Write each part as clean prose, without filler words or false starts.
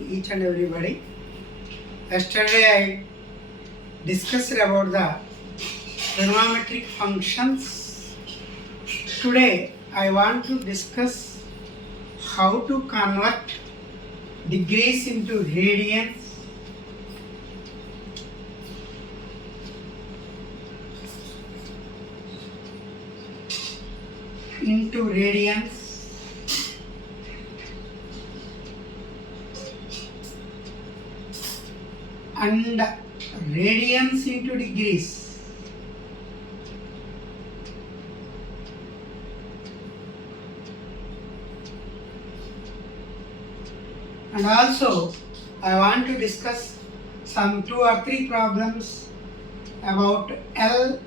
each and everybody. Yesterday I discussed about the trigonometric functions. Today I want to discuss how to convert degrees into radians, and radians into degrees. And also I want to discuss some 2 or 3 problems about L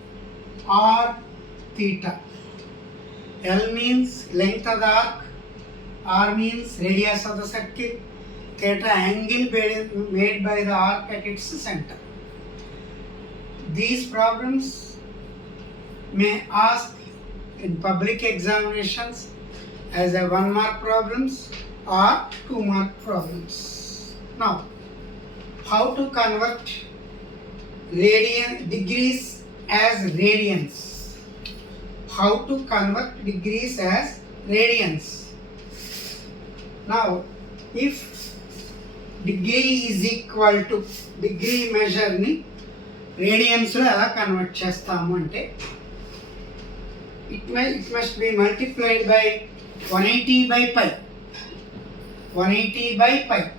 or theta. L means length of the arc, R means radius of the circle, theta angle made by the arc at its center. These problems may ask in public examinations as a 1 mark problems or 2 mark problems. Now, how to convert degrees as radians? How to convert degrees as radians? Now, if degree is equal to degree measure ni radians lo ela convert chestamu ante it must be multiplied by 180 by pi. 180 by pi.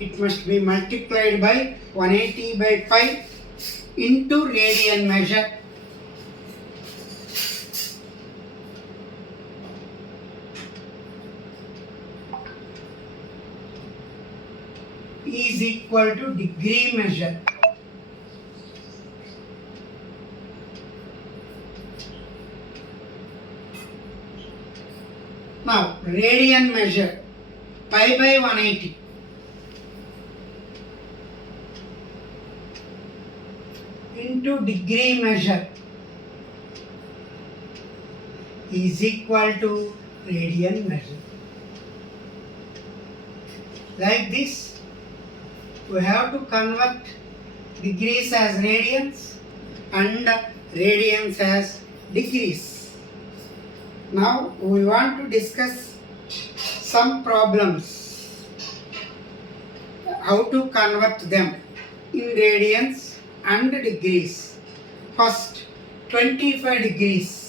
It must be multiplied by 180 by pi into radian measure. Is equal to degree measure. Now, radian measure pi by 180. Into degree measure is equal to radian measure. Like this, we have to convert degrees as radians and radians as degrees. Now we want to discuss some problems, how to convert them in radians and degrees. First, 25 degrees.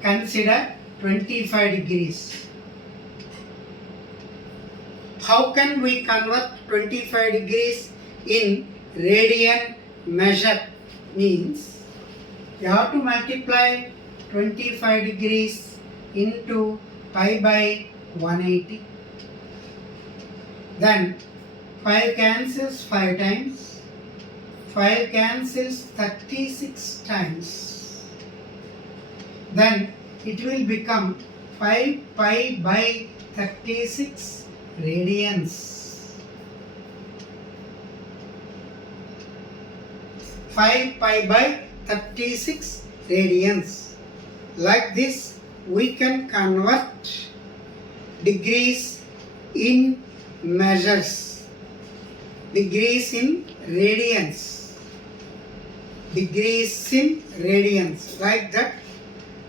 Consider 25 degrees. How can we convert 25 degrees in radian measure? Means you have to multiply 25 degrees into pi by 180. Then 5 cancels 5 times. 5 cancels 36 times. Then it will become 5 pi by 36 radians. 5 pi by 36 radians. Like this, we can convert degrees in measures, degrees in radians, degrees in radians. Like that,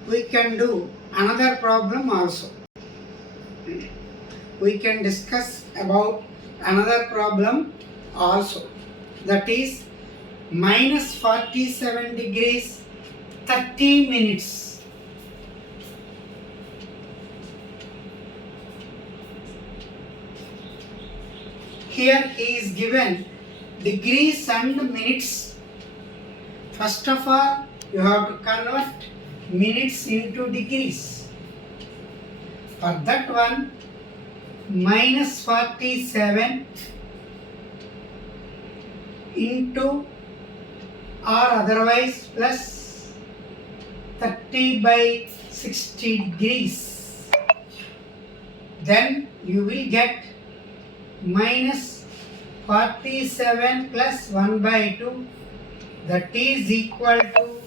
we can do another problem also. We can discuss about another problem also. That is minus 47 degrees 30 minutes. Here he is given degrees and minutes. First of all, you have to convert minutes into degrees. For that one, minus 47 into or otherwise plus 30 by 60 degrees. Then you will get minus 47 plus 1 by 2, that is equal to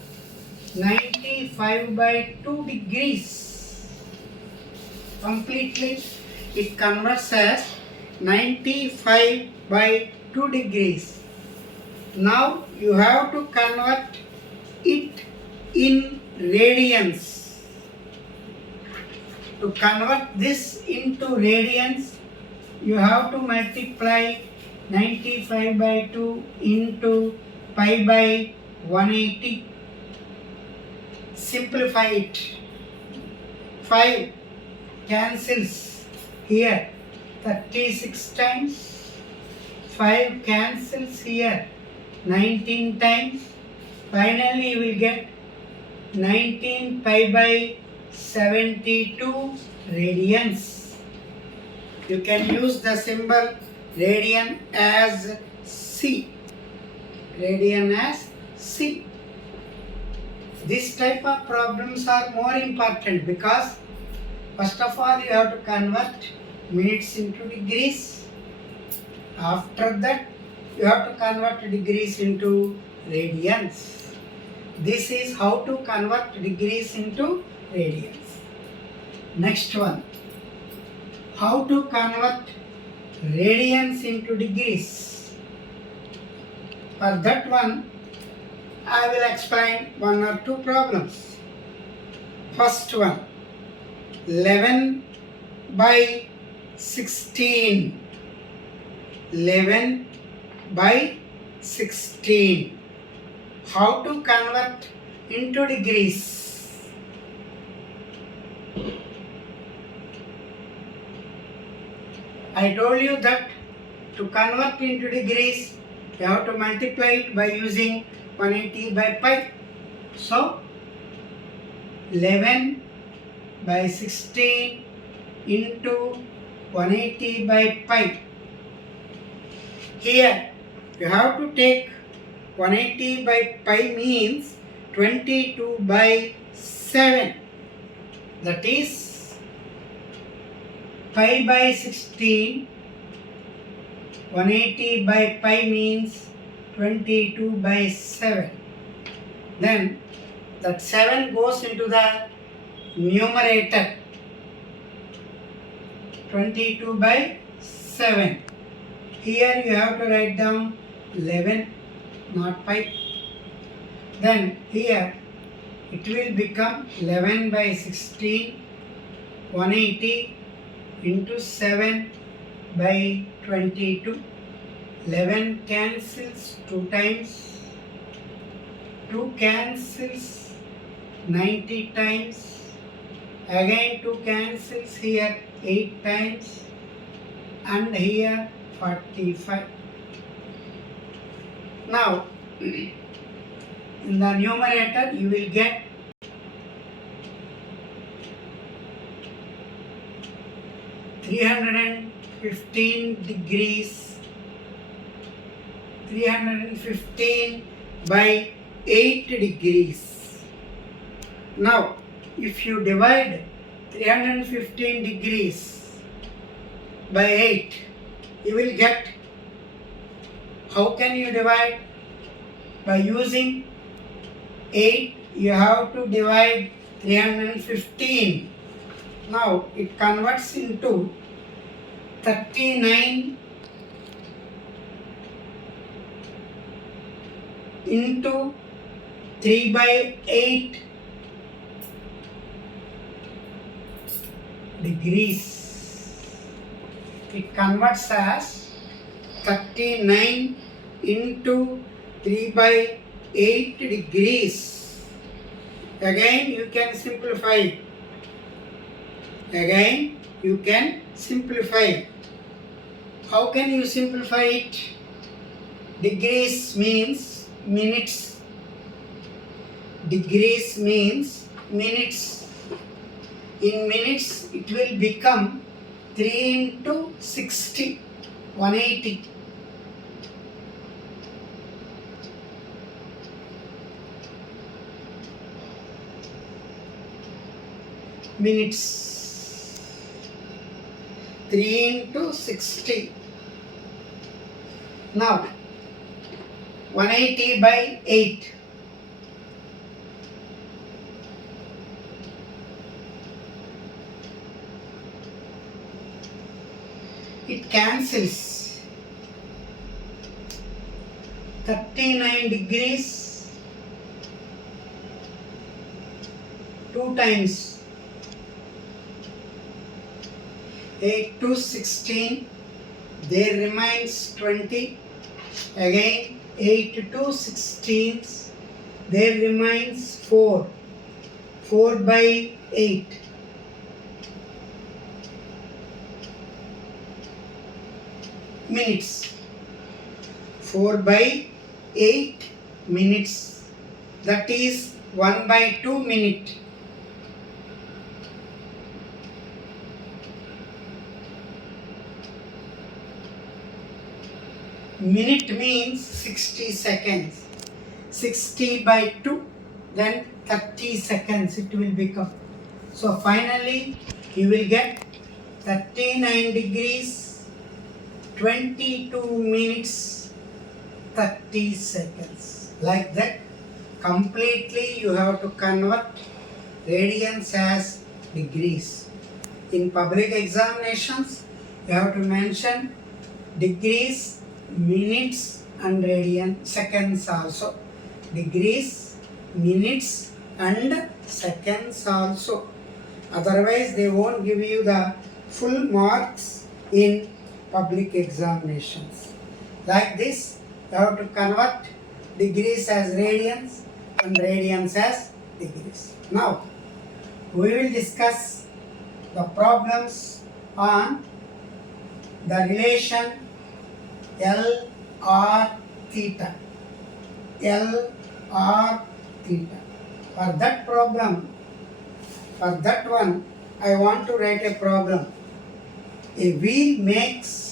95 by 2 degrees. Completely it converts as 95 by 2 degrees. Now you have to convert it in radians. To convert this into radians, you have to multiply 95 by 2 into pi by 180. Simplify it. 5 cancels here 36 times. 5 cancels here 19 times. Finally you will get 19 pi by 72 radians. You can use the symbol radian as C. Radian as C. This type of problems are more important because first of all you have to convert minutes into degrees. After that you have to convert degrees into radians. This is how to convert degrees into radians. Next one, how to convert radians into degrees. For that one, I will explain one or two problems. First one, 11 by 16. 11 by 16. How to convert into degrees? I told you that to convert into degrees, you have to multiply it by using 180 by pi. So, 11 by 16 into 180 by pi. Here, you have to take 180 by pi means 22 by 7. That is pi by 16. 180 by pi means 22 by 7. Then that 7 goes into the numerator. 22 by 7. Here you have to write down 11, not pi. Then here it will become 11 by 16, 180 into 7 by 22. 11 cancels 2 times. 2 cancels 90 times. Again 2 cancels here 8 times. And here 45. Now, in the numerator you will get 315 degrees. 315 by 8 degrees. Now, if you divide 315 degrees by 8, you will get, how can you divide? By using 8, you have to divide 315. Now, it converts into 39 into 3 by 8 degrees. It converts as 39 into 3 by 8 degrees. Again you can simplify. Again you can simplify. How can you simplify it? Degrees means minutes. Degrees means minutes. In minutes it will become 3 into 60, 180. Minutes. 3 into 60. Now 180 by 8. It cancels. 39 degrees 2 times 8 to 16. There remains 20. Again 8 to 16. There remains 4. 4 by 8. Minutes. 4 by 8 minutes. That is 1 by 2 minute. Minute means 60 seconds. 60 by 2, then 30 seconds it will become. So finally you will get 39 degrees 22 minutes 30 seconds. Like that, completely you have to convert radians as degrees. In public examinations, you have to mention degrees, minutes and seconds also. Degrees, minutes and seconds also. Otherwise, they won't give you the full marks in public examinations. Like this, you have to convert degrees as radians and radians as degrees. Now, we will discuss the problems on the relation L R theta. L R theta. For that problem, for that one, I want to write a problem. A wheel makes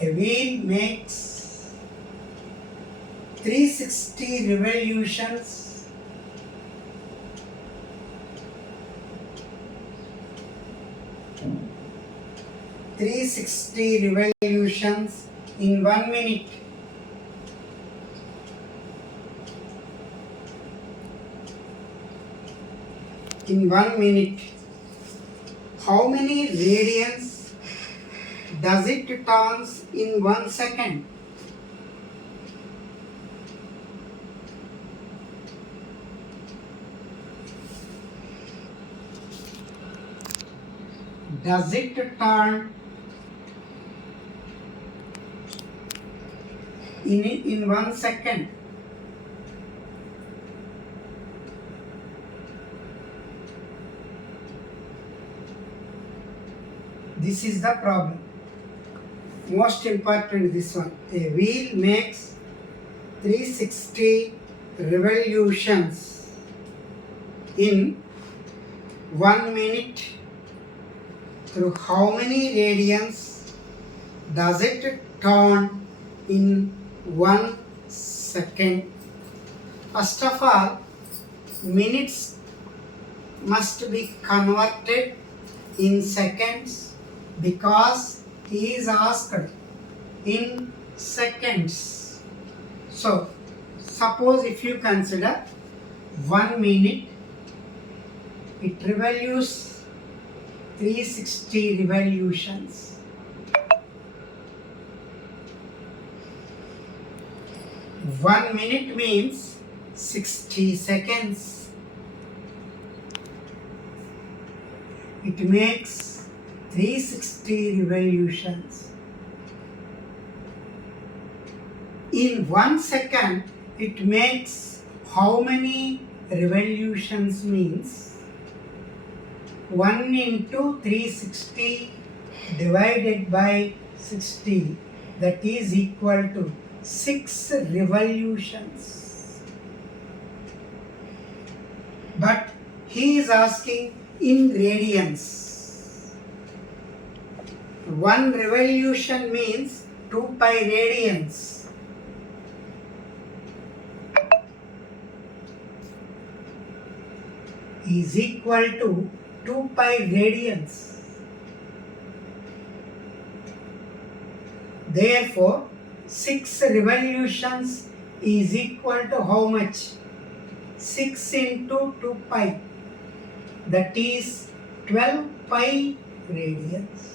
360 revolutions in 1 minute. In 1 minute, how many radians does it turns in 1 second? Does it turn in 1 second? This is the problem. Most important this one. A wheel makes 360 revolutions in 1 minute. Through how many radians does it turn in 1 second? First of all, minutes must be converted in seconds because he is asked in seconds. So, suppose if you consider 1 minute, it revolves 360 revolutions. One minute means 60 seconds. It makes 360 revolutions. In 1 second, it makes how many revolutions means 1 into 360 divided by 60, that is equal to 6 revolutions. But he is asking in radians. 1 revolution means 2 pi radians. Is equal to 2 pi radians. Therefore, 6 revolutions is equal to how much? 6 into 2 pi. That is 12 pi radians.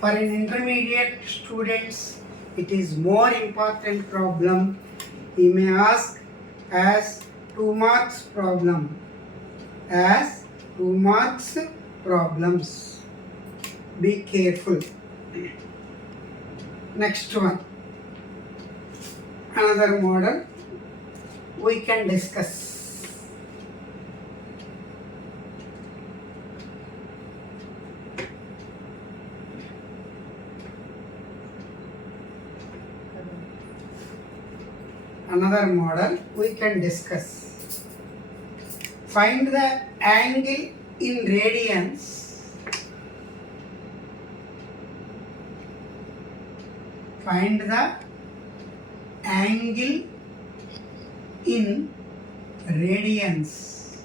For an intermediate students, it is more important problem. He may ask as 2 marks problem. As 2 marks problems. Be careful. Next one. Another model we can discuss. Another model we can discuss. Find the angle in radians. Find the angle in radians.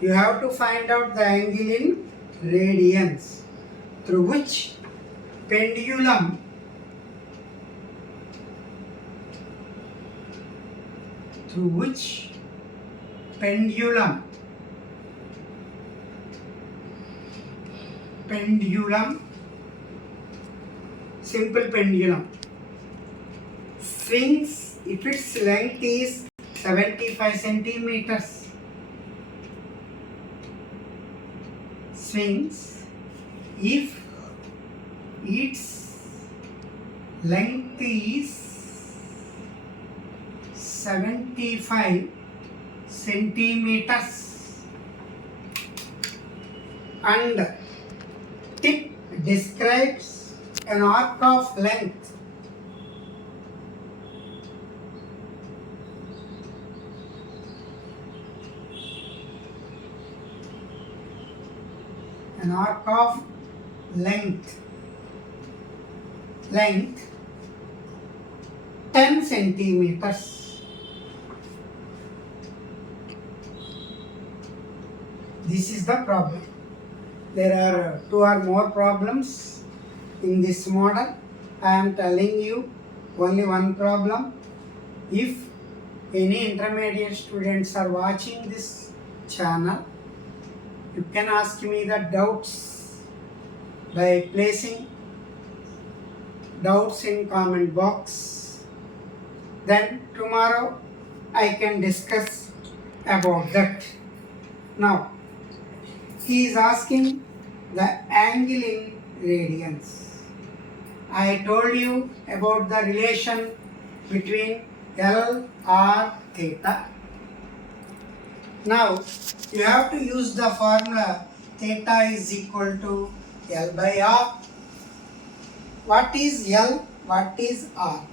You have to find out the angle in radians through which pendulum simple pendulum swings if its length is 75 centimeters. Swings if its length is 75 centimeters and tip describes an arc of length length 10 centimeters. This is the problem. There are 2 or more problems in this model. I am telling you only one problem. If any intermediate students are watching this channel, you can ask me the doubts by placing doubts in comment box. Then tomorrow I can discuss about that. Now, he is asking the angle in radians. I told you about the relation between L, R, theta. Now, you have to use the formula theta is equal to L by R. What is L? What is R?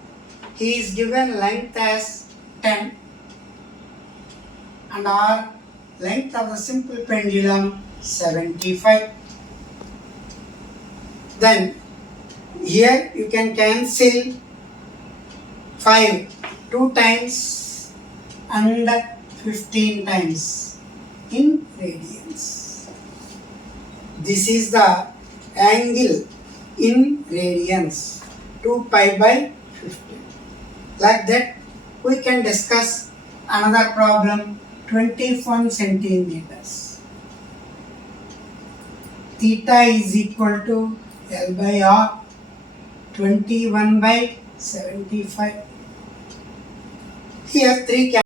He is given length as 10 and R length of the simple pendulum 75. Then here you can cancel 5 2 times and 15 times in radians. This is the angle in radians, 2 pi by 15. Like that we can discuss another problem, 21 centimeters. Theta is equal to L by R, 21 by 75. Here 3